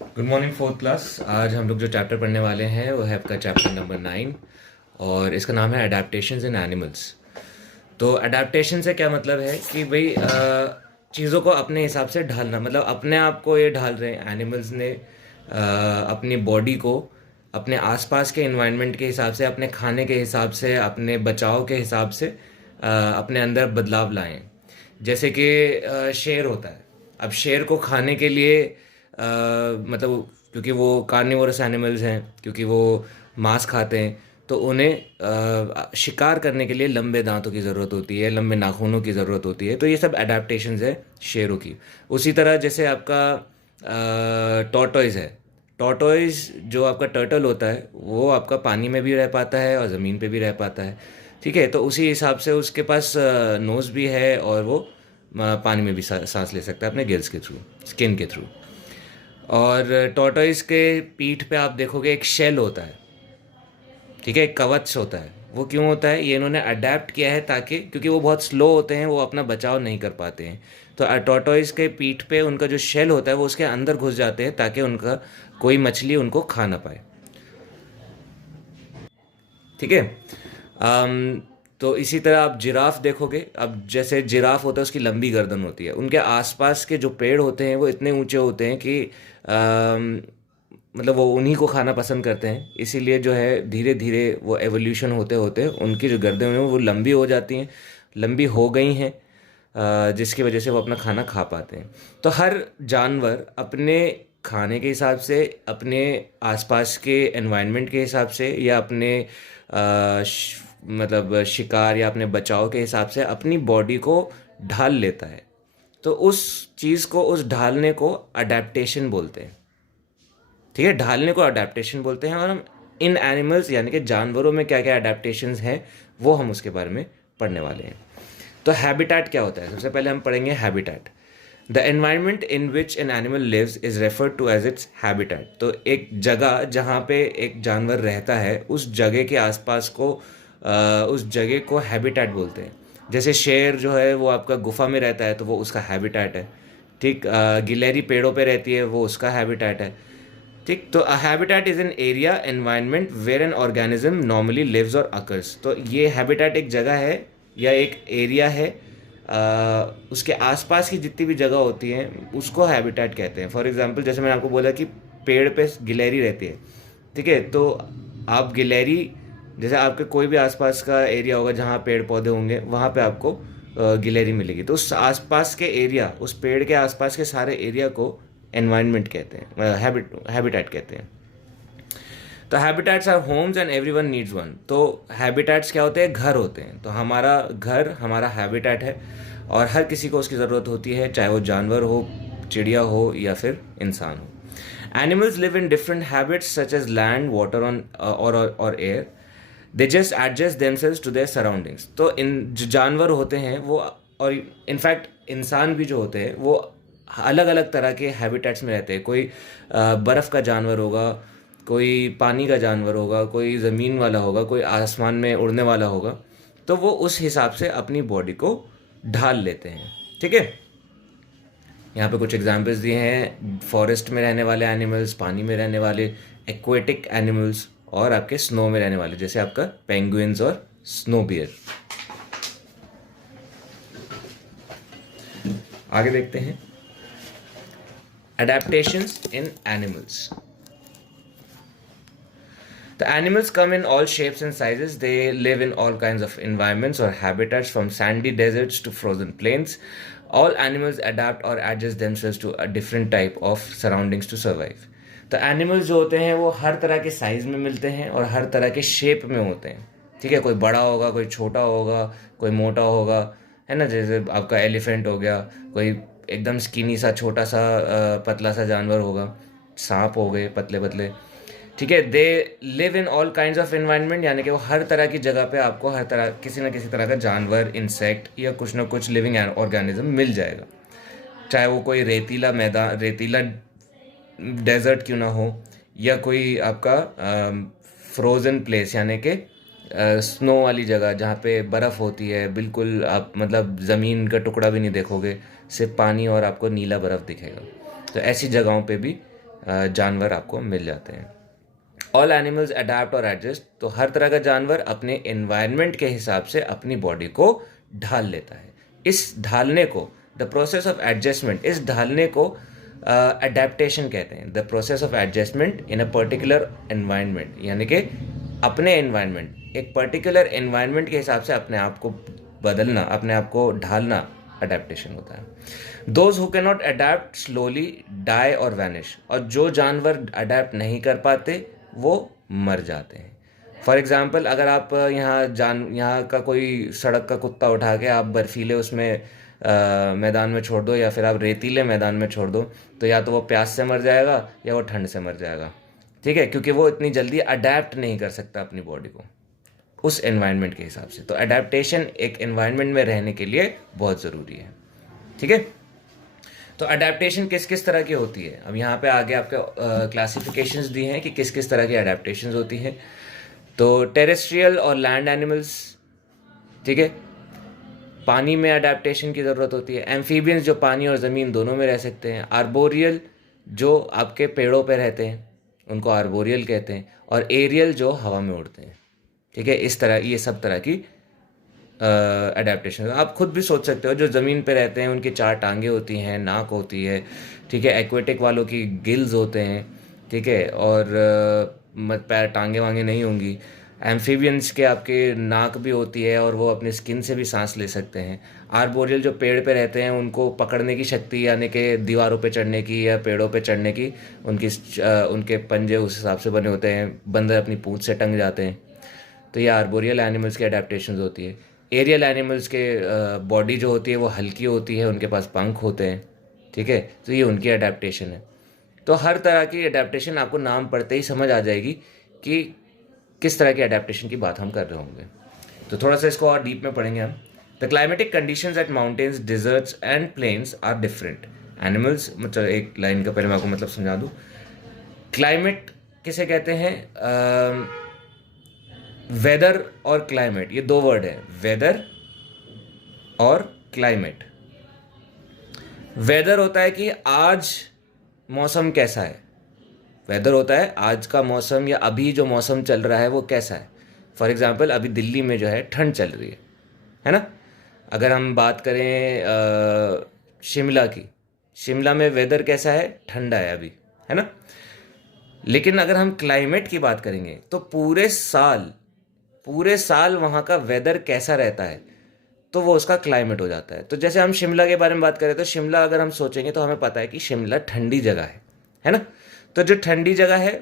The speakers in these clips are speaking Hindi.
Good morning fourth class. आज हम लोग जो चैप्टर पढ़ने वाले हैं वो है आपका चैप्टर नंबर 9 और इसका नाम है अडेप्टेशंस इन एनिमल्स। तो अडेप्टेशन से क्या मतलब है कि भाई चीज़ों को अपने हिसाब से ढालना, मतलब अपने आप को ये ढाल रहे हैं एनिमल्स ने अपनी बॉडी को अपने आसपास के एनवायरनमेंट के हिसाब से, अपने खाने के हिसाब से, अपने बचाव के हिसाब से अपने अंदर बदलाव लाएं। जैसे कि शेर होता है। अब शेर को खाने के लिए मतलब क्योंकि वो कार्निवोरस एनिमल्स हैं, क्योंकि वो मांस खाते हैं, तो उन्हें शिकार करने के लिए लंबे दांतों की ज़रूरत होती है, लंबे नाखूनों की ज़रूरत होती है। तो ये सब एडेप्टेशंस है शेरों की। उसी तरह जैसे आपका टॉर्टोइज है। टॉर्टोइज जो आपका टर्टल होता है वो आपका पानी में भी रह पाता है और ज़मीन पे भी रह पाता है। ठीक है, तो उसी हिसाब से उसके पास नोज़ भी है और वो पानी में भी सांस ले सकता है अपने गिल्स के थ्रू, स्किन के थ्रू। और टॉर्टोइज के पीठ पे आप देखोगे एक शेल होता है। ठीक है, एक कवच होता है। वो क्यों होता है? ये इन्होंने अडेप्ट किया है ताकि, क्योंकि वो बहुत स्लो होते हैं, वो अपना बचाव नहीं कर पाते हैं। तो टॉर्टोइज के पीठ पे उनका जो शेल होता है वो उसके अंदर घुस जाते हैं ताकि उनका कोई मछली उनको खा ना पाए। ठीक है। अम, तो इसी तरह आप जिराफ देखोगे। अब जैसे जिराफ होता है उसकी लंबी गर्दन होती है, उनके आसपास के जो पेड़ होते हैं वो इतने ऊंचे होते हैं कि मतलब वो उन्हीं को खाना पसंद करते हैं। इसीलिए जो है धीरे धीरे वो एवोल्यूशन होते होते उनकी जो गर्दन है वो लंबी हो जाती हैं, लंबी हो गई हैं, जिसकी वजह से वो अपना खाना खा पाते हैं। तो हर जानवर अपने खाने के हिसाब से, अपने आसपास के एनवायरनमेंट के हिसाब से, या अपने मतलब शिकार या अपने बचाव के हिसाब से अपनी बॉडी को ढाल लेता है। तो उस चीज़ को, उस ढालने को अडेप्टेशन बोलते हैं। ठीक है, ढालने को अडेप्टेशन बोलते हैं। और हम इन एनिमल्स यानी कि जानवरों में क्या क्या अडेप्टेशंस हैं वो हम उसके बारे में पढ़ने वाले हैं। तो हैबिटेट क्या होता है? सबसे पहले हम पढ़ेंगे habitat. The environment in which an animal lives is referred to as its habitat. तो एक जगह जहाँ पे एक जानवर रहता है, उस जगह के आसपास को उस जगह को हैबिटेट बोलते हैं। जैसे शेर जो है वो आपका गुफा में रहता है तो वो उसका हैबिटेट है। ठीक, गिलहरी पेड़ों पे रहती है, वो उसका हैबिटेट है। ठीक, तो a habitat is an area environment where an organism normally lives और अकर्स। तो ये हैबिटेट एक जगह है या एक एरिया है, उसके आसपास की जितनी भी जगह होती हैं उसको हैबिटेट कहते हैं। फॉर एग्जांपल जैसे मैंने आपको बोला कि पेड़ पे गिलहरी रहती है। ठीक है, तो आप गिलहरी, जैसे आपके कोई भी आसपास का एरिया होगा जहाँ पेड़ पौधे होंगे वहाँ पे आपको गिलहरी मिलेगी। तो उस आसपास के एरिया, उस पेड़ के आसपास के सारे एरिया को एनवायरनमेंट कहते हैं, हैबिटेट कहते हैं। तो habitats are homes and everyone needs one. तो हैबिटेट्स क्या होते हैं? घर होते हैं। तो हमारा घर हमारा हैबिटेट है और हर किसी को उसकी ज़रूरत होती है, चाहे वो जानवर हो, चिड़िया हो या फिर इंसान हो। Animals live in different habits such as land, water on और air. They just adjust themselves to their surroundings. तो इन जो जानवर होते हैं वो, और इनफैक्ट इंसान भी जो होते हैं, वो अलग अलग तरह के हैबिटेट्स में रहते हैं। कोई बर्फ़ का जानवर होगा, कोई पानी का जानवर होगा, कोई ज़मीन वाला होगा, कोई आसमान में उड़ने वाला होगा। तो वो उस हिसाब से अपनी बॉडी को ढाल लेते हैं। ठीक है, यहाँ पे कुछ एग्जांपल्स दिए हैं। फॉरेस्ट में रहने वाले एनिमल्स, पानी में रहने वाले, एक्वेटिक एनिमल्स, और आपके स्नो में रहने वाले जैसे आपका पेंगुइन्स और स्नो बियर। आगे देखते हैं adaptations in animals. The animals come in all shapes and sizes. They live in all kinds of environments or habitats, from sandy deserts to frozen plains. All animals adapt or adjust themselves to a different type of surroundings to survive. तो एनिमल्स जो होते हैं वो हर तरह के साइज में मिलते हैं और हर तरह के शेप में होते हैं। ठीक है, कोई बड़ा होगा, कोई छोटा होगा, कोई मोटा होगा, है ना। जैसे आपका एलिफेंट हो गया, कोई एकदम स्किनी सा छोटा सा पतला सा जानवर होगा, सांप हो गए पतले पतले। ठीक है, they live in all kinds of environment, यानी कि वो हर तरह की जगह पे आपको हर तरह किसी न किसी तरह का जानवर, इंसेक्ट या कुछ ना कुछ लिविंग ऑर्गेनिज्म मिल जाएगा। चाहे वो कोई रेतीला मैदान, रेतीला डेजर्ट क्यों ना हो, या कोई आपका फ्रोज़न प्लेस यानी कि स्नो वाली जगह जहाँ पे बर्फ़ होती है, बिल्कुल आप मतलब ज़मीन का टुकड़ा भी नहीं देखोगे, सिर्फ पानी और आपको नीला बर्फ़ दिखेगा। तो ऐसी जगहों पे भी जानवर आपको मिल जाते हैं। ऑल एनिमल्स अडेप्ट और एडजस्ट, तो हर तरह का जानवर अपने एनवायरनमेंट के हिसाब से अपनी बॉडी को ढाल लेता है। इस ढालने को, द प्रोसेस ऑफ एडजस्टमेंट, इस ढालने को अडेप्टेशन कहते हैं। The process of adjustment in a particular environment, यानी कि अपने एनवायरनमेंट, एक पर्टिकुलर एनवायरनमेंट के हिसाब से अपने आप को बदलना, अपने आप को ढालना अडेप्टेशन होता है। Those who can not adapt slowly die और वैनिश, और जो जानवर अडेप्ट नहीं कर पाते वो मर जाते हैं। फॉर एग्जाम्पल, अगर आप यहाँ का कोई सड़क का कुत्ता उठा के आप बर्फीले उसमें मैदान में छोड़ दो, या फिर आप रेतीले मैदान में छोड़ दो, तो या तो वो प्यास से मर जाएगा या वो ठंड से मर जाएगा। ठीक है, क्योंकि वो इतनी जल्दी अडेप्ट नहीं कर सकता अपनी बॉडी को उस एनवायरनमेंट के हिसाब से। तो अडेप्टेशन एक एनवायरनमेंट में रहने के लिए बहुत ज़रूरी है। ठीक है, तो अडेप्टेशन किस किस तरह की होती है, अब यहाँ पे आगे आपके क्लासिफिकेशंस दी हैं कि किस किस तरह की अडेप्टेशंस होती हैं। तो टेरेस्ट्रियल और लैंड एनिमल्स, ठीक है, पानी में अडेप्टेशन की ज़रूरत होती है। एम्फीबियंस जो पानी और ज़मीन दोनों में रह सकते हैं। आर्बोरियल जो आपके पेड़ों पे रहते हैं उनको आर्बोरियल कहते हैं। और एरियल जो हवा में उड़ते हैं। ठीक है, इस तरह ये सब तरह की अडेप्टेशन आप खुद भी सोच सकते हो। जो ज़मीन पे रहते हैं उनकी 4 टांगें होती हैं, नाक होती है। ठीक है, एक्वेटिक वालों की गिल्स होते हैं। ठीक है, और मत पैर टांगे वांगे नहीं होंगी। एम्फीबियंस के आपके नाक भी होती है और वो अपनी स्किन से भी सांस ले सकते हैं। आर्बोरियल जो पेड़ पे रहते हैं उनको पकड़ने की शक्ति, यानी कि दीवारों पे चढ़ने की या पेड़ों पे चढ़ने की, उनके पंजे उस हिसाब से बने होते हैं, बंदर अपनी पूंछ से टंग जाते हैं। तो ये आर्बोरियल एनिमल्स की अडेप्टेशन होती है। एरियल एनिमल्स के बॉडी जो होती है वो हल्की होती है, उनके पास पंख होते हैं। ठीक है, तो ये उनकी अडेप्टेशन है। तो हर तरह की अडेप्टेशन आपको नाम पढ़ते ही समझ आ जाएगी कि किस तरह की अडेप्टेशन की बात हम कर रहे होंगे। तो थोड़ा सा इसको और डीप में पढ़ेंगे हम। The climatic conditions at mountains, deserts and plains are different. Animals, मतलब एक लाइन का पहले मैं आपको मतलब समझा दूँ। क्लाइमेट किसे कहते हैं? वेदर और क्लाइमेट, ये 2 वर्ड है, वेदर और क्लाइमेट। वेदर होता है कि आज मौसम कैसा है। वेदर होता है आज का मौसम या अभी जो मौसम चल रहा है वो कैसा है। फॉर एग्जांपल, अभी दिल्ली में जो है ठंड चल रही है ना। अगर हम बात करें शिमला की, शिमला में वेदर कैसा है? ठंडा है अभी, है ना। लेकिन अगर हम क्लाइमेट की बात करेंगे तो पूरे साल वहाँ का वेदर कैसा रहता है, तो वो उसका क्लाइमेट हो जाता है। तो जैसे हम शिमला के बारे में बात करें तो शिमला अगर हम सोचेंगे तो हमें पता है कि शिमला ठंडी जगह है ना। तो जो ठंडी जगह है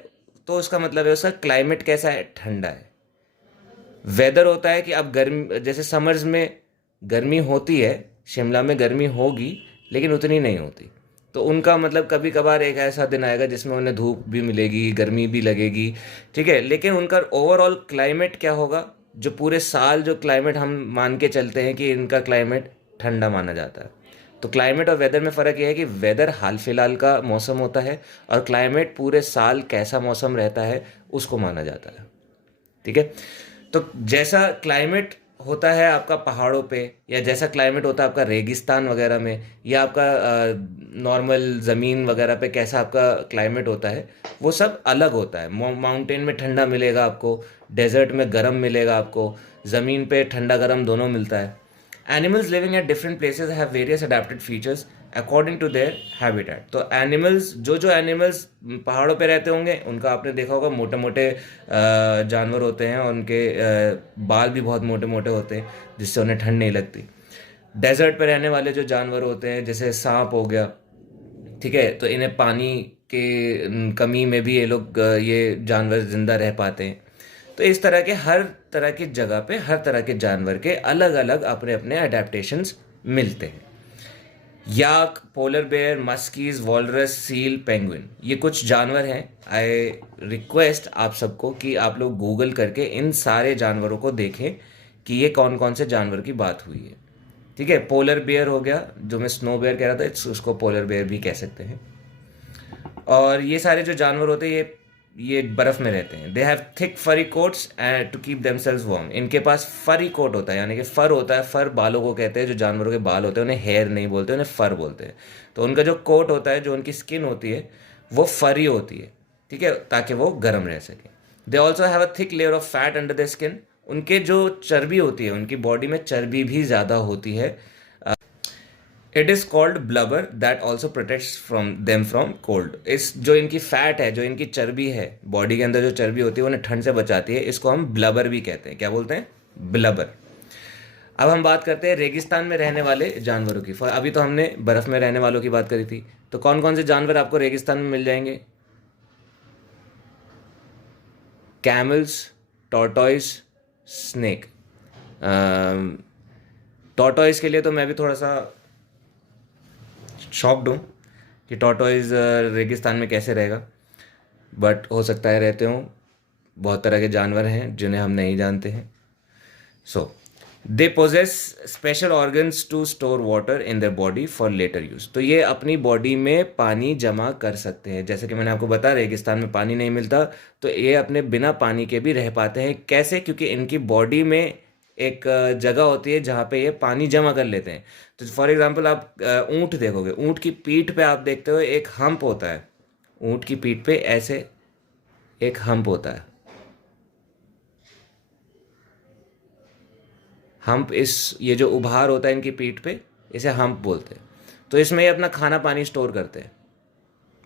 तो उसका मतलब है उसका क्लाइमेट कैसा है? ठंडा है। वेदर होता है कि अब गर्मी, जैसे समर्स में गर्मी होती है, शिमला में गर्मी होगी लेकिन उतनी नहीं होती। तो उनका मतलब कभी कभार एक ऐसा दिन आएगा जिसमें उन्हें धूप भी मिलेगी, गर्मी भी लगेगी। ठीक है, लेकिन उनका ओवरऑल क्लाइमेट क्या होगा? जो पूरे साल जो क्लाइमेट हम मान के चलते हैं कि इनका क्लाइमेट ठंडा माना जाता है। तो क्लाइमेट और वेदर में फ़र्क यह है कि वेदर हाल फिलहाल का मौसम होता है और क्लाइमेट पूरे साल कैसा मौसम रहता है उसको माना जाता है। ठीक है, तो जैसा क्लाइमेट होता है आपका पहाड़ों पे, या जैसा क्लाइमेट होता है आपका रेगिस्तान वगैरह में, या आपका नॉर्मल ज़मीन वगैरह पे कैसा आपका क्लाइमेट होता है, वो सब अलग होता है। माउंटेन में ठंडा मिलेगा आपको, डेजर्ट में गर्म मिलेगा आपको, ज़मीन पे ठंडा गर्म दोनों मिलता है। Animals living at different places have various adapted features according to their habitat. तो एनिमल्स, जो एनिमल्स पहाड़ों पे रहते होंगे उनका आपने देखा होगा मोटे मोटे जानवर होते हैं और उनके बाल भी बहुत मोटे मोटे होते हैं जिससे उन्हें ठंड नहीं लगती। डेजर्ट पे रहने वाले जो जानवर होते हैं जैसे सांप हो गया, ठीक है, तो इन्हें पानी के कमी में भी ये लोग ये जानवर जिंदा रह पाते हैं। तो इस तरह के हर तरह की जगह पे हर तरह के जानवर के अलग अलग अपने अपने अडेप्टेशंस मिलते हैं। Yak, polar bear, muskies, walrus, seal, penguin, ये कुछ जानवर हैं। आई रिक्वेस्ट आप सबको कि आप लोग गूगल करके इन सारे जानवरों को देखें कि ये कौन कौन से जानवर की बात हुई है। ठीक है, पोलर बेयर हो गया, जो मैं स्नो बेयर कह रहा था उसको पोलर बेयर भी कह सकते हैं। और ये सारे जो जानवर होते हैं ये बर्फ़ में रहते हैं। They have thick furry coats to keep themselves warm. इनके पास फरी कोट होता है, यानी कि फ़र होता है। फ़र बालों को कहते हैं, जो जानवरों के बाल होते हैं उन्हें हेयर नहीं बोलते, उन्हें फ़र बोलते हैं। तो उनका जो कोट होता है, जो उनकी स्किन होती है, वो फरी होती है, ठीक है, ताकि वो गर्म रह सके। They also have a thick layer of fat under the skin. उनके जो चर्बी होती है, उनकी बॉडी में चर्बी भी ज़्यादा होती है। It is called blubber that also protects from them from cold. इस जो इनकी फैट है, जो इनकी चर्बी है, बॉडी के अंदर जो चर्बी होती है उन्हें ठंड से बचाती है। इसको हम ब्लबर भी कहते हैं। क्या बोलते हैं? ब्लबर। अब हम बात करते हैं रेगिस्तान में रहने वाले जानवरों की। अभी तो हमने बर्फ़ में रहने वालों की बात करी थी, तो कौन कौन से जानवर आपको रेगिस्तान में मिल जाएंगे? Camels, tortoise, snake. टॉर्टॉइस के लिए तो मैं भी थोड़ा सा शॉक्ड हूँ कि टॉर्टॉइस रेगिस्तान में कैसे रहेगा, बट हो सकता है रहते हों। बहुत तरह के जानवर हैं जिन्हें हम नहीं जानते हैं। So they possess special organs to store water in their body for later use. तो ये अपनी बॉडी में पानी जमा कर सकते हैं। जैसे कि मैंने आपको बताया, रेगिस्तान में पानी नहीं मिलता, तो ये अपने बिना पानी के भी रह पाते हैं। कैसे? क्योंकि इनकी बॉडी में एक जगह होती है जहाँ पे ये पानी जमा कर लेते हैं। तो फॉर एग्जांपल आप ऊँट देखोगे, ऊँट की पीठ पे आप देखते हो एक हम्प होता है। ऊँट की पीठ पे ऐसे एक हम्प होता है। हम्प, ये जो उभार होता है इनकी पीठ पे, इसे हम्प बोलते हैं। तो इसमें ये अपना खाना पानी स्टोर करते हैं,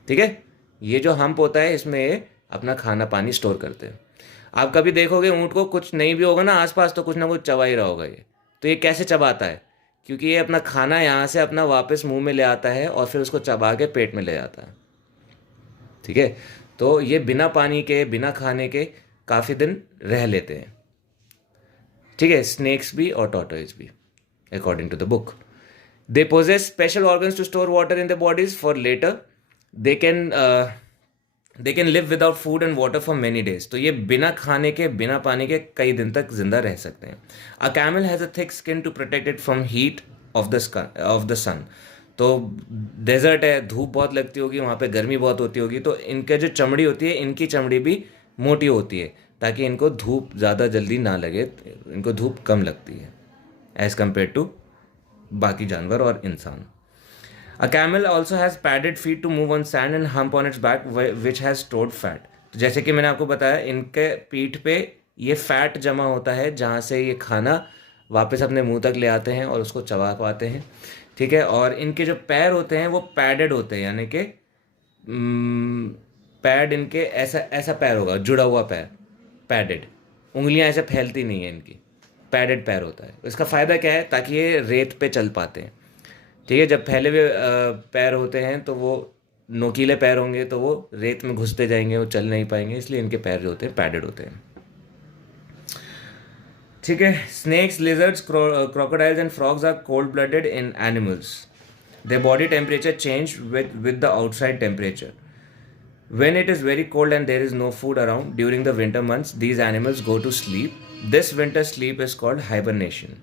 ठीक है। ये जो हम्प होता है, इसमें ये अपना खाना पानी स्टोर करते हैं। आप कभी देखोगे ऊँट को कुछ नहीं भी होगा ना आसपास, तो कुछ ना कुछ चबा ही रहा होगा ये। तो ये कैसे चबाता है? क्योंकि ये अपना खाना यहाँ से अपना वापस मुंह में ले आता है और फिर उसको चबा के पेट में ले जाता है, ठीक है। तो ये बिना पानी के, बिना खाने के काफ़ी दिन रह लेते हैं, ठीक है। स्नेक्स भी और टॉर्टोइज भी, according to the book. They possess special organs to store water in the bodies for later. They can they can live without food and water for many days. तो ये बिना खाने के, बिना पानी के कई दिन तक जिंदा रह सकते हैं। A camel has a thick skin to protect it from heat of the sun. तो डेजर्ट है, धूप बहुत लगती होगी वहाँ पे, गर्मी बहुत होती होगी, तो इनके जो चमड़ी होती है, इनकी चमड़ी भी मोटी होती है ताकि इनको धूप ज़्यादा जल्दी ना लगे। इनको धूप कम लगती है एज़ कम्पेयर टू बाकी जानवर और इंसान। A camel also has padded feet to move on sand and hump on its back which has stored fat। तो जैसे कि मैंने आपको बताया, इनके पीठ पे ये फैट जमा होता है जहाँ से ये खाना वापस अपने मुंह तक ले आते हैं और उसको चबा पाते हैं, ठीक है। और इनके जो पैर होते हैं वो पैडेड होते हैं, यानी कि पैड इनके ऐसा ऐसा पैर होगा, जुड़ा हुआ पैर, पैडेड। उंगलियां ऐसे फैलती नहीं है इनकी, पैडेड पैर होता है। इसका फ़ायदा क्या है? ताकि ये रेत पे चल पाते हैं, ठीक है। जब फैले हुए पैर होते हैं तो वो नोकीले पैर होंगे तो वो रेत में घुसते जाएंगे, वो चल नहीं पाएंगे, इसलिए इनके पैर जो होते हैं पैडेड होते हैं, ठीक है। Snakes, lizards, crocodiles and frogs are cold blooded in animals. Their body temperature change with the outside temperature. When it is very cold and there is no food around during the winter months, these animals go to sleep. This winter sleep is called hibernation.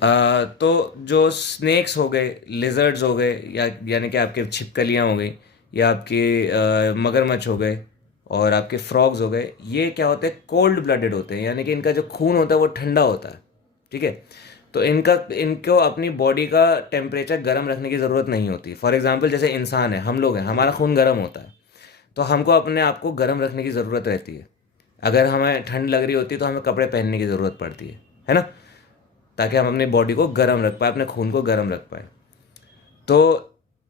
तो जो स्नेक्स हो गए, लिजर्ड्स हो गए, या यानी कि आपके छिपकलियाँ हो गई, या आपके मगरमच्छ हो गए, और आपके फ्रॉग्स हो गए, ये क्या होते हैं? कोल्ड ब्लडेड होते हैं, यानी कि इनका जो खून होता है वो ठंडा होता है, ठीक है। तो इनको अपनी बॉडी का टेम्परेचर गर्म रखने की ज़रूरत नहीं होती। फॉर एग्जांपल जैसे इंसान है, हम लोग हैं, हमारा खून गर्म होता है, तो हमको अपने आप को गर्म रखने की ज़रूरत रहती है। अगर हमें ठंड लग रही होती है तो हमें कपड़े पहनने की ज़रूरत पड़ती है ना, ताकि हम अपनी बॉडी को गर्म रख पाए, अपने खून को गर्म रख पाए। तो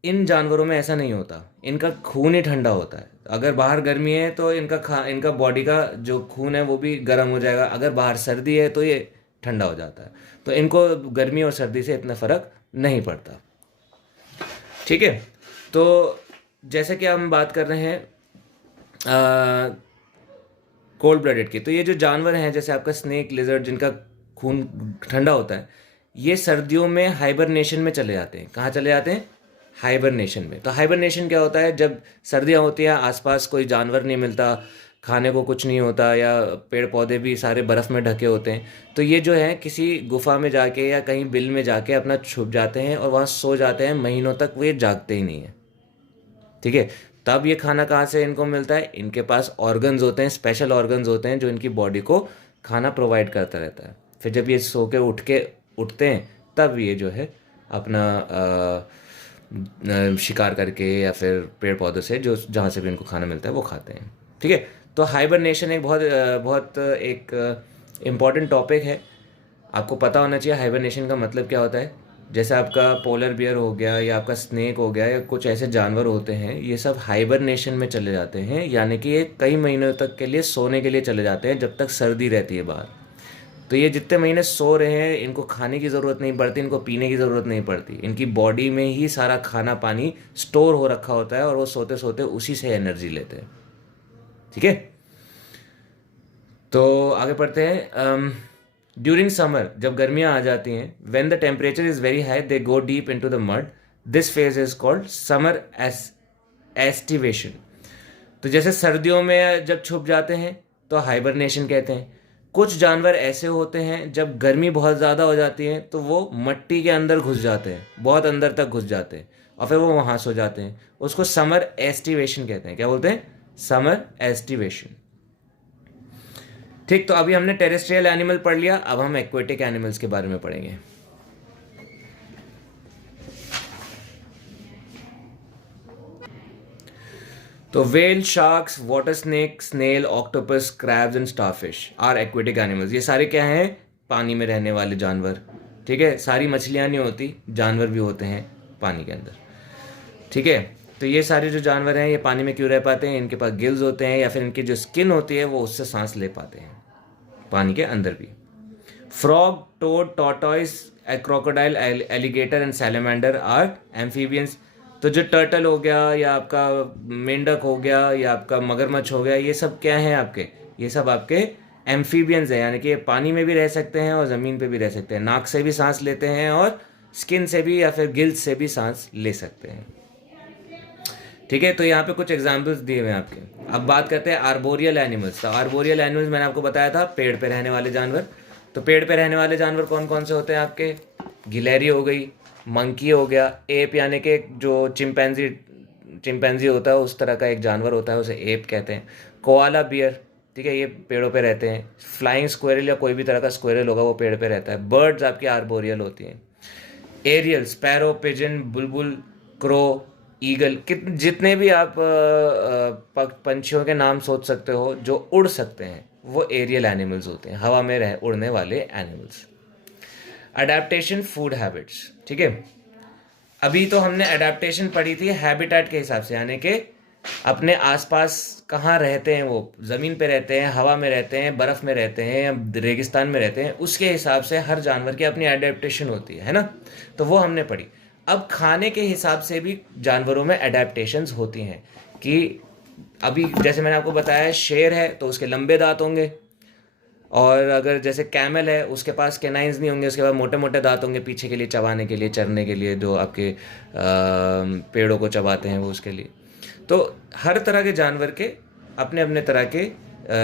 इन जानवरों में ऐसा नहीं होता, इनका खून ही ठंडा होता है। अगर बाहर गर्मी है तो इनका बॉडी का जो खून है वो भी गर्म हो जाएगा, अगर बाहर सर्दी है तो ये ठंडा हो जाता है। तो इनको गर्मी और सर्दी से इतना फ़र्क नहीं पड़ता, ठीक है। तो जैसे कि हम बात कर रहे हैं कोल्ड ब्लडेड की, तो ये जो जानवर हैं जैसे आपका स्नेक, लिजर्ड, जिनका खून ठंडा होता है, ये सर्दियों में हाइबरनेशन में चले जाते हैं। कहाँ चले जाते हैं? हाइबरनेशन में। तो हाइबरनेशन क्या होता है? जब सर्दियाँ होती हैं, आसपास कोई जानवर नहीं मिलता, खाने को कुछ नहीं होता, या पेड़ पौधे भी सारे बर्फ़ में ढके होते हैं, तो ये जो है किसी गुफा में जाके या कहीं बिल में जाके अपना छुप जाते हैं और वहाँ सो जाते हैं महीनों तक, वो ये जागते ही नहीं है, ठीक है। तब ये खाना कहाँ से इनको मिलता है? इनके पास ऑर्गन्स होते हैं, स्पेशल ऑर्गन्स होते हैं जो इनकी बॉडी को खाना प्रोवाइड करता रहता है। फिर जब ये सो के उठते हैं, तब ये जो है अपना शिकार करके या फिर पेड़ पौधों से, जो जहाँ से भी इनको खाना मिलता है वो खाते हैं। ठीक है, तो हाइबरनेशन एक बहुत एक इम्पॉर्टेंट टॉपिक है। आपको पता होना चाहिए हाइबरनेशन का मतलब क्या होता है। जैसे आपका पोलर बियर हो गया या आपका स्नेक हो गया या कुछ ऐसे जानवर होते हैं, ये सब हाइबरनेशन में चले जाते हैं, यानी कि ये कई महीनों तक के लिए सोने के लिए चले जाते हैं जब तक सर्दी रहती है बाहर। तो ये जितने महीने सो रहे हैं, इनको खाने की ज़रूरत नहीं पड़ती, इनको पीने की ज़रूरत नहीं पड़ती, इनकी बॉडी में ही सारा खाना पानी स्टोर हो रखा होता है और वो सोते सोते उसी से एनर्जी लेते हैं। ठीक है, तो आगे पढ़ते हैं। ड्यूरिंग समर, जब गर्मियाँ आ जाती हैं, when the temperature is very high they go deep into the mud. This phase is called summer aestivation. तो जैसे सर्दियों में जब छुप जाते हैं तो हाइबरनेशन कहते हैं। कुछ जानवर ऐसे होते हैं जब गर्मी बहुत ज़्यादा हो जाती है तो वो मट्टी के अंदर घुस जाते हैं, बहुत अंदर तक घुस जाते हैं और फिर वो वहाँ सो जाते हैं। उसको समर एस्टिवेशन कहते हैं। क्या बोलते हैं? Summer aestivation. ठीक, तो अभी हमने टेरेस्ट्रियल एनिमल पढ़ लिया, अब हम एक्वेटिक एनिमल्स के बारे में पढ़ेंगे। तो well, sharks, water snake, snail, octopus, crabs and starfish are aquatic animals. ये सारे क्या हैं? पानी में रहने वाले जानवर। ठीक है, सारी मछलियाँ नहीं होती, जानवर भी होते हैं पानी के अंदर। ठीक है, तो ये सारे जो जानवर हैं ये पानी में क्यों रह पाते हैं? इनके पास गिल्स होते हैं या फिर इनकी जो स्किन होती है वो उससे सांस ले पाते हैं पानी के अंदर भी। Frog, toad, tortoise, crocodile, alligator and salamander are amphibians. तो जो टर्टल हो गया या आपका मेंढक हो गया या आपका मगरमच्छ हो गया, ये सब क्या हैं आपके? ये सब आपके एम्फीबियंस हैं, यानी कि पानी में भी रह सकते हैं और ज़मीन पे भी रह सकते हैं। नाक से भी सांस लेते हैं और स्किन से भी या फिर गिल्स से भी सांस ले सकते हैं। ठीक है, तो यहाँ पे कुछ एग्जाम्पल्स दिए हुए हैं आपके। अब बात करते हैं आर्बोरियल एनिमल्स। तो आर्बोरियल एनिमल्स मैंने आपको बताया था, पेड़ पे रहने वाले जानवर। तो पेड़ पे रहने वाले जानवर कौन कौन से होते हैं आपके? गिलहरी हो गई, मंकी हो गया, एप यानी कि जो चिंपैंजी होता है उस तरह का एक जानवर होता है, उसे एप कहते हैं। कोआला बियर, ठीक है, ये पेड़ों पे रहते हैं। फ्लाइंग स्क्वेरल या कोई भी तरह का स्क्वेरल होगा वो पेड़ पे रहता है। बर्ड्स आपकी आर्बोरियल होती हैं। एरियल, स्पैरो, पिजन, बुलबुल, क्रो, ईगल, जितने भी आप पंछियों के नाम सोच सकते हो जो उड़ सकते हैं वो एरियल एनिमल्स होते हैं, हवा में उड़ने वाले एनिमल्स। Adaptation, food habits. ठीक है, अभी तो हमने अडेप्टेशन पढ़ी थी हैबिटेट के हिसाब से, यानी कि अपने आसपास कहाँ रहते हैं, वो ज़मीन पे रहते हैं, हवा में रहते हैं, बर्फ़ में रहते हैं या रेगिस्तान में रहते हैं, उसके हिसाब से हर जानवर की अपनी अडेप्टेशन होती है ना। तो वो हमने पढ़ी। अब खाने के हिसाब से भी जानवरों में अडेप्टेशंस होती हैं कि अभी जैसे मैंने आपको बताया, शेर है तो उसके लंबे दांत होंगे, और अगर जैसे कैमल है उसके पास कैनाइंस नहीं होंगे, उसके पास मोटे मोटे दांत होंगे पीछे के लिए, चबाने के लिए, चरने के लिए, जो आपके पेड़ों को चबाते हैं वो उसके लिए। तो हर तरह के जानवर के अपने अपने तरह के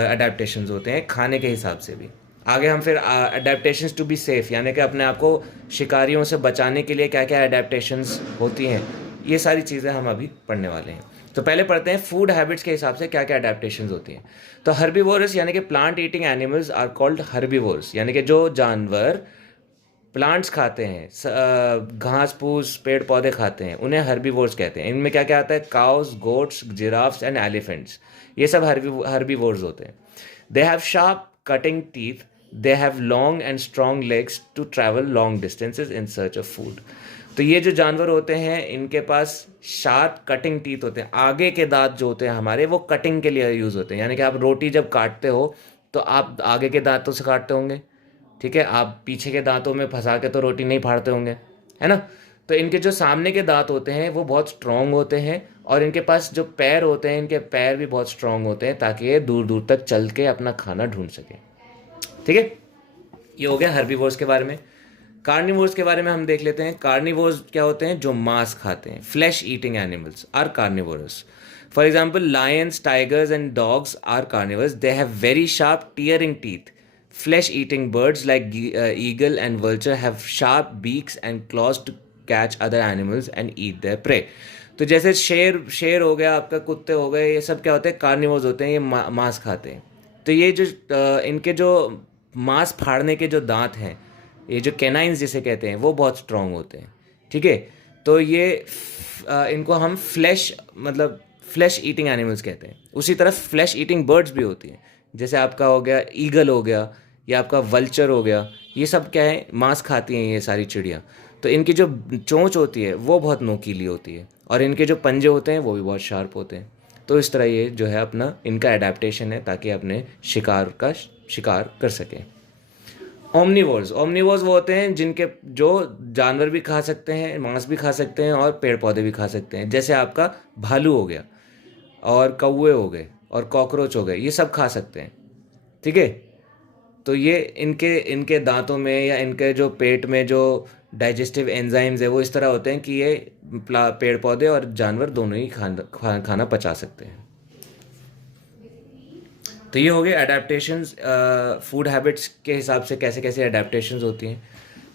अडेप्टेशंस होते हैं खाने के हिसाब से भी। आगे हम फिर अडेप्टेशंस टू बी सेफ, यानी कि अपने आप को शिकारियों से बचाने के लिए क्या क्या अडेप्टेशंस होती हैं, ये सारी चीज़ें हम अभी पढ़ने वाले हैं। तो पहले पढ़ते हैं फूड हैबिट्स के हिसाब से क्या क्या अडेप्टेशंस होती हैं। तो हर्बीवोरस यानी कि plant eating animals are called herbivorous, यानी कि जो जानवर प्लांट्स खाते हैं, घास फूस पेड़ पौधे खाते हैं, उन्हें हर्बीवोर्स कहते हैं। इनमें क्या क्या आता है? Cows, goats, giraffes and elephants, ये सब हर्बीवोर्स होते हैं। They have sharp cutting teeth, they have long and strong legs to travel long distances in search of food. तो ये जो जानवर होते हैं इनके पास शार्प कटिंग टीथ होते हैं, आगे के दांत जो होते हैं हमारे वो कटिंग के लिए यूज़ होते हैं, यानी कि आप रोटी जब काटते हो तो आप आगे के दांतों से काटते होंगे, ठीक है, आप पीछे के दांतों में फंसा के तो रोटी नहीं फाड़ते होंगे, है ना। तो इनके जो सामने के दांत होते हैं वो बहुत स्ट्रॉन्ग होते हैं, और इनके पास जो पैर होते हैं इनके पैर भी बहुत स्ट्रॉन्ग होते हैं ताकि ये दूर दूर तक चल के अपना खाना ढूंढ सके। ठीक है, ये हो गया हर्बीवोर्स के बारे में। कार्निवोर्स के बारे में हम देख लेते हैं। कार्निवोर्स क्या होते हैं? जो मांस खाते हैं। Flesh eating animals are carnivorous. For example lions, tigers and dogs are carnivorous, they have very sharp tearing teeth. Flesh eating birds like eagle and vulture have sharp beaks and claws to catch other animals and eat their prey. तो जैसे शेर हो गया आपका, कुत्ते हो गए, ये सब क्या होते हैं? कार्निवोर्स होते हैं, ये मांस खाते हैं। तो ये जो इनके जो मांस फाड़ने के जो दांत हैं, ये जो कैनाइंस जिसे कहते हैं, वो बहुत स्ट्रांग होते हैं। ठीक है, तो ये इनको हम फ्लैश मतलब फ्लैश ईटिंग एनिमल्स कहते हैं। उसी तरह फ्लैश ईटिंग बर्ड्स भी होती हैं, जैसे आपका हो गया ईगल हो गया या आपका वल्चर हो गया। ये सब क्या है, मांस खाती हैं ये सारी चिड़िया। तो इनकी जो चोंच होती है वो बहुत नोकीली होती है, और इनके जो पंजे होते हैं वो भी बहुत शार्प होते हैं। तो इस तरह ये जो है अपना इनका एडेप्टेशन है, ताकि अपने शिकार का शिकार कर सकें। ओमनीवोर्स वो होते हैं जिनके जो जानवर भी खा सकते हैं, मांस भी खा सकते हैं और पेड़ पौधे भी खा सकते हैं। जैसे आपका भालू हो गया और कौवे हो गए और कॉकरोच हो गए, ये सब खा सकते हैं। ठीक है। तो ये इनके इनके दांतों में या इनके जो पेट में जो डाइजेस्टिव एंजाइम्स है वो इस तरह होते हैं कि ये पेड़ पौधे और जानवर दोनों ही खाना पचा सकते हैं। तो ये हो गए अडेप्टेशंस, फूड हैबिट्स के हिसाब से कैसे कैसे अडेप्टेशंस होती हैं।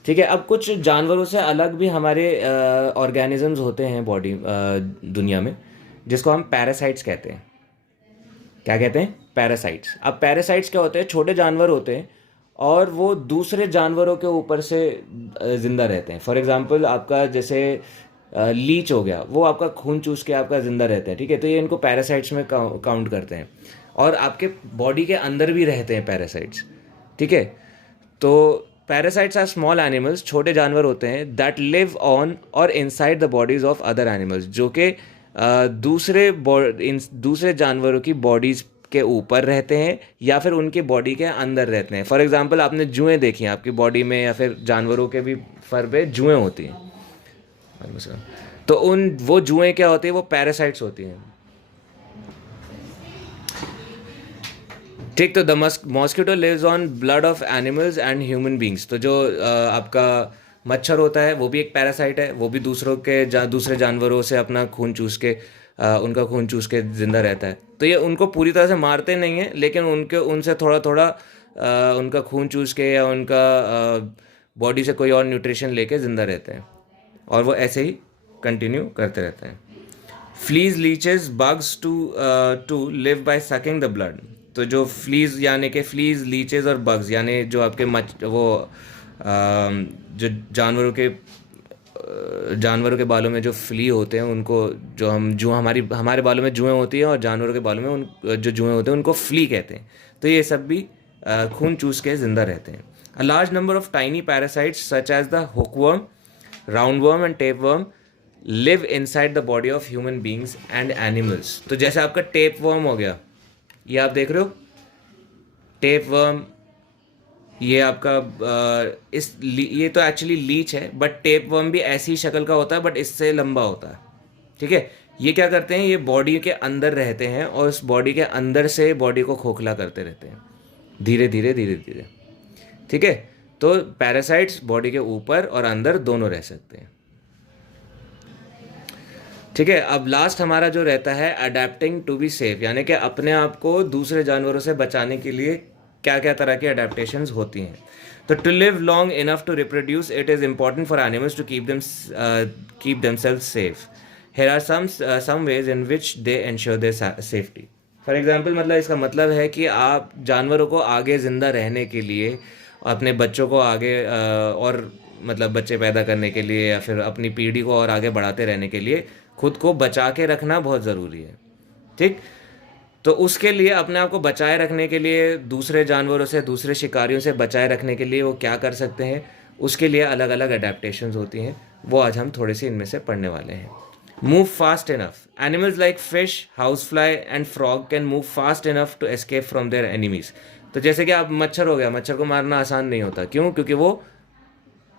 ठीक है। अब कुछ जानवरों से अलग भी हमारे ऑर्गेनिजम्स होते हैं बॉडी दुनिया में, जिसको हम पैरासाइट्स कहते हैं। क्या कहते हैं? पैरासाइट्स। अब पैरासाइट्स क्या होते हैं? छोटे जानवर होते हैं और वो दूसरे जानवरों के ऊपर से ज़िंदा रहते हैं। फॉर एग्जांपल आपका जैसे लीच हो गया, वो आपका खून चूस के आपका ज़िंदा रहते हैं। ठीक है। तो ये इनको पैरासाइट्स में काउंट करते हैं, और आपके बॉडी के अंदर भी रहते हैं पैरासाइट्स। ठीक है। तो पैरासाइट्स आर स्मॉल एनिमल्स, छोटे जानवर होते हैं दैट लिव ऑन और inside the bodies of other animals, जो कि दूसरे जानवरों की बॉडीज के ऊपर रहते हैं या फिर उनकी बॉडी के अंदर रहते हैं। फॉर एग्जांपल आपने जुएं देखी हैं आपकी बॉडी में, या फिर जानवरों के भी फर पे जुएं होती हैं। तो वो जुएं क्या होती है? वो पैरासाइट्स होती हैं। ठीक। तो the mosquito lives on blood of animals and human beings. तो जो आपका मच्छर होता है वो भी एक पैरासाइट है, वो भी दूसरे जानवरों से अपना खून चूस के उनका खून चूस के ज़िंदा रहता है। तो ये उनको पूरी तरह से मारते नहीं हैं, लेकिन उनसे थोड़ा थोड़ा उनका खून चूस के या उनका बॉडी से कोई और न्यूट्रिशन लेके ज़िंदा रहते हैं, और वो ऐसे ही कंटिन्यू करते रहते हैं। Fleas leeches bugs to live by sucking the blood. तो जो फ्लीज यानी कि फ्लीज लीचेस और बग्स यानी जो आपके जो जानवरों के बालों में जो फ्ली होते हैं उनको जो हमारे बालों में जुएं होती हैं, और जानवरों के बालों में जो जुएं होते हैं उनको फ्ली कहते हैं। तो ये सब भी खून चूस के जिंदा रहते हैं। A large number of tiny parasites such as the hookworm, roundworm and tapeworm live inside the body of human beings and animals. तो जैसे आपका टेपवर्म हो गया, ये आप देख रहे हो टेपवर्म, ये आपका ये तो एक्चुअली लीच है, बट टेपवर्म भी ऐसी शक्ल का होता है बट इससे लंबा होता है। ठीक है। ये क्या करते हैं? ये बॉडी के अंदर रहते हैं और उस बॉडी के अंदर से बॉडी को खोखला करते रहते हैं धीरे धीरे धीरे धीरे। ठीक है। तो पैरासाइट्स बॉडी के ऊपर और अंदर दोनों रह सकते हैं। ठीक है। अब लास्ट हमारा जो रहता है अडेप्टिंग टू बी सेफ, यानी कि अपने आप को दूसरे जानवरों से बचाने के लिए क्या क्या तरह की अडेप्टेशंस होती हैं। तो to live long enough to reproduce it is important for animals to keep themselves safe. Here are some ways in which they ensure their safety. For example मतलब इसका मतलब है कि आप जानवरों को आगे ज़िंदा रहने के लिए, अपने बच्चों को आगे और मतलब बच्चे पैदा करने के लिए या फिर अपनी पीढ़ी को और आगे बढ़ाते रहने के लिए खुद को बचा के रखना बहुत ज़रूरी है। ठीक। तो उसके लिए अपने आप को बचाए रखने के लिए, दूसरे जानवरों से, दूसरे शिकारियों से बचाए रखने के लिए वो क्या कर सकते हैं, उसके लिए अलग अलग अडेप्टेशंस होती हैं। वो आज हम थोड़े से इनमें से पढ़ने वाले हैं। Move fast enough. Animals like fish, house fly and frog can move fast enough to escape from their enemies. तो जैसे कि आप मच्छर हो गया, मच्छर को मारना आसान नहीं होता। क्यों? क्योंकि वो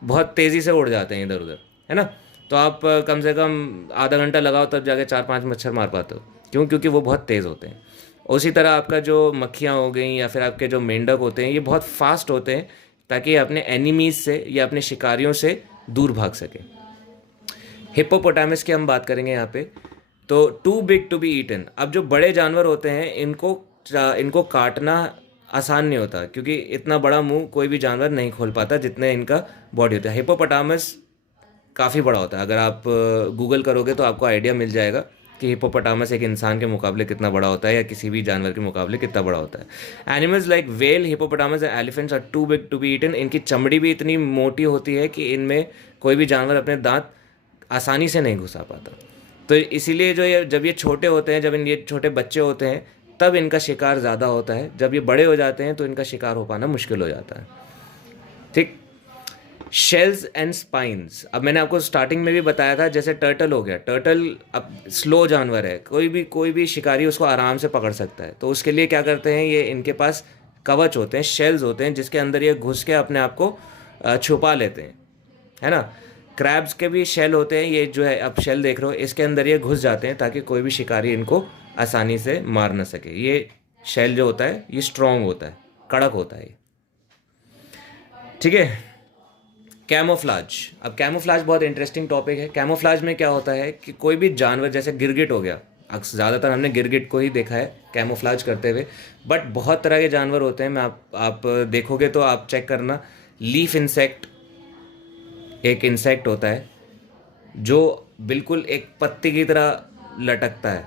बहुत तेज़ी से उड़ जाते हैं इधर उधर, है ना। तो आप कम से कम आधा घंटा लगाओ तब जाके 4-5 मच्छर मार पाते हो। क्यों? क्योंकि वो बहुत तेज़ होते हैं। उसी तरह आपका जो मक्खियाँ हो गई या फिर आपके जो मेंढक होते हैं, ये बहुत फास्ट होते हैं ताकि अपने एनिमीज से या अपने शिकारियों से दूर भाग सके। हिप्पोपोटामस की हम बात करेंगे यहाँ पे। तो too big to be eaten. अब जो बड़े जानवर होते हैं इनको काटना आसान नहीं होता, क्योंकि इतना बड़ा मुंह कोई भी जानवर नहीं खोल पाता जितने इनका बॉडी होता है। हिप्पोपोटामस काफ़ी बड़ा होता है। अगर आप गूगल करोगे तो आपको आइडिया मिल जाएगा कि हिप्पोपोटामस एक इंसान के मुकाबले कितना बड़ा होता है या किसी भी जानवर के मुकाबले कितना बड़ा होता है। Animals like whale, hippopotamus and elephants are too big to be eaten. इनकी चमड़ी भी इतनी मोटी होती है कि इनमें कोई भी जानवर अपने दांत आसानी से नहीं घुसा पाता। तो इसीलिए जो ये जब ये छोटे होते हैं, जब ये छोटे बच्चे होते हैं, तब इनका शिकार ज़्यादा होता है। जब ये बड़े हो जाते हैं तो इनका शिकार हो पाना मुश्किल हो जाता है। ठीक। शेल्स एंड स्पाइंस, अब मैंने आपको स्टार्टिंग में भी बताया था, जैसे टर्टल हो गया, टर्टल अब स्लो जानवर है, कोई भी शिकारी उसको आराम से पकड़ सकता है। तो उसके लिए क्या करते हैं, ये इनके पास कवच होते हैं, शेल्स होते हैं, जिसके अंदर ये घुस के अपने आप को छुपा लेते हैं, है ना। क्रैब्स के भी शेल होते हैं, ये जो है आप शेल देख रहे हो, इसके अंदर ये घुस जाते हैं ताकि कोई भी शिकारी इनको आसानी से मार ना सके। ये शेल जो होता है ये स्ट्रॉन्ग होता है, कड़क होता है। ठीक है। कैमोफ्लाज, अब कैमोफ्लाज बहुत इंटरेस्टिंग टॉपिक है। कैमोफ्लाज में क्या होता है कि कोई भी जानवर, जैसे गिरगिट हो गया, ज़्यादातर हमने गिरगिट को ही देखा है कैमोफ्लाज करते हुए, बट बहुत तरह के जानवर होते हैं। मैं आप देखोगे तो आप चेक करना, लीफ इंसेक्ट एक इंसेक्ट होता है जो बिल्कुल एक पत्ती की तरह लटकता है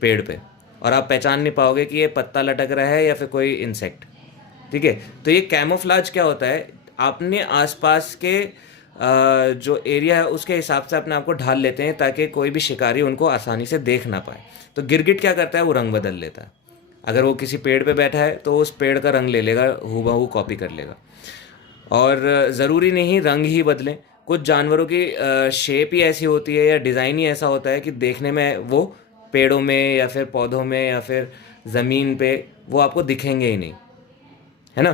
पेड़ पे, और आप पहचान नहीं पाओगे कि ये पत्ता लटक रहा है या फिर कोई इंसेक्ट। ठीक है। तो ये कैमोफ्लाज क्या होता है, अपने आसपास के जो एरिया है उसके हिसाब से अपने आप को ढाल लेते हैं ताकि कोई भी शिकारी उनको आसानी से देख ना पाए। तो गिरगिट क्या करता है, वो रंग बदल लेता है। अगर वो किसी पेड़ पे बैठा है तो उस पेड़ का रंग ले लेगा, हूबहू कॉपी कर लेगा। और ज़रूरी नहीं रंग ही बदलें, कुछ जानवरों की शेप ही ऐसी होती है या डिज़ाइन ही ऐसा होता है कि देखने में वो पेड़ों में या फिर पौधों में या फिर ज़मीन पे वो आपको दिखेंगे ही नहीं, है ना।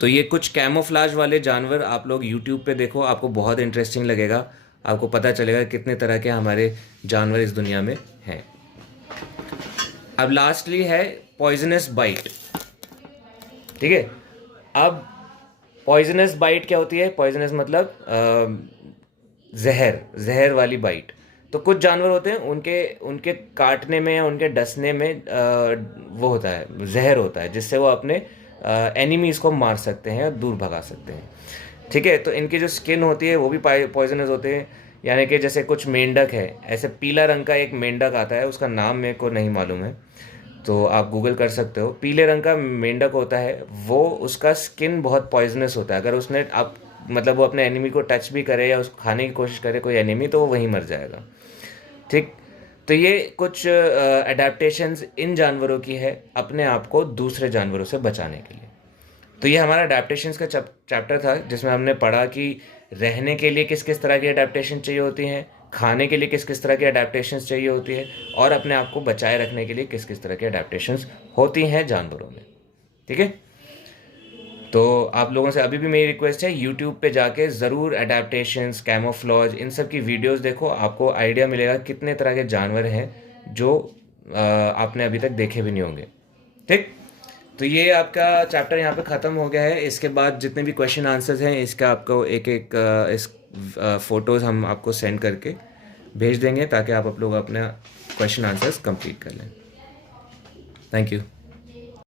तो ये कुछ कैमोफ्लाज वाले जानवर आप लोग यूट्यूब पे देखो, आपको बहुत इंटरेस्टिंग लगेगा, आपको पता चलेगा कितने तरह के हमारे जानवर इस दुनिया में हैं। अब लास्टली है पॉइजनस बाइट। ठीक है। अब पॉइजनस बाइट क्या होती है, पॉइजनस मतलब जहर वाली बाइट। तो कुछ जानवर होते हैं उनके उनके काटने में या उनके डसने में वो होता है, जहर होता है, जिससे वो अपने एनिमीज को मार सकते हैं, दूर भगा सकते हैं। ठीक है। तो इनकी जो स्किन होती है वो भी पॉइजनस होते हैं, यानी कि जैसे कुछ मेंढक है, ऐसे पीला रंग का एक मेंढक आता है, उसका नाम मेरे को नहीं मालूम है, तो आप गूगल कर सकते हो। पीले रंग का मेंढक होता है वो, उसका स्किन बहुत पॉइजनस होता है। अगर उसने आप मतलब वो अपने एनिमी को टच भी करे या उसको खाने की कोशिश करे कोई एनिमी, तो वो वहीं मर जाएगा। ठीक। तो ये कुछ अडेप्टेशंस इन जानवरों की है अपने आप को दूसरे जानवरों से बचाने के लिए। तो ये हमारा अडेप्टेशंस का चैप्टर था, जिसमें हमने पढ़ा कि रहने के लिए किस किस तरह की अडेप्टेशन चाहिए होती हैं, खाने के लिए किस किस तरह की अडेप्टेशंस चाहिए होती है, और अपने आप को बचाए रखने के लिए किस किस तरह की अडेप्टेशंस होती हैं जानवरों में। ठीक है। तो आप लोगों से अभी भी मेरी रिक्वेस्ट है, यूट्यूब पे जाके ज़रूर अडेप्टेशंस, कैमोफ्लेज, इन सब की वीडियोस देखो, आपको आइडिया मिलेगा कितने तरह के जानवर हैं जो आपने अभी तक देखे भी नहीं होंगे। ठीक। तो ये आपका चैप्टर यहाँ पे ख़त्म हो गया है। इसके बाद जितने भी क्वेश्चन आंसर्स हैं इसका आपको एक एक इस फ़ोटोज़ हम आपको सेंड करके भेज देंगे ताकि आप लोग अपना क्वेश्चन आंसर्स कंप्लीट कर लें। Thank you.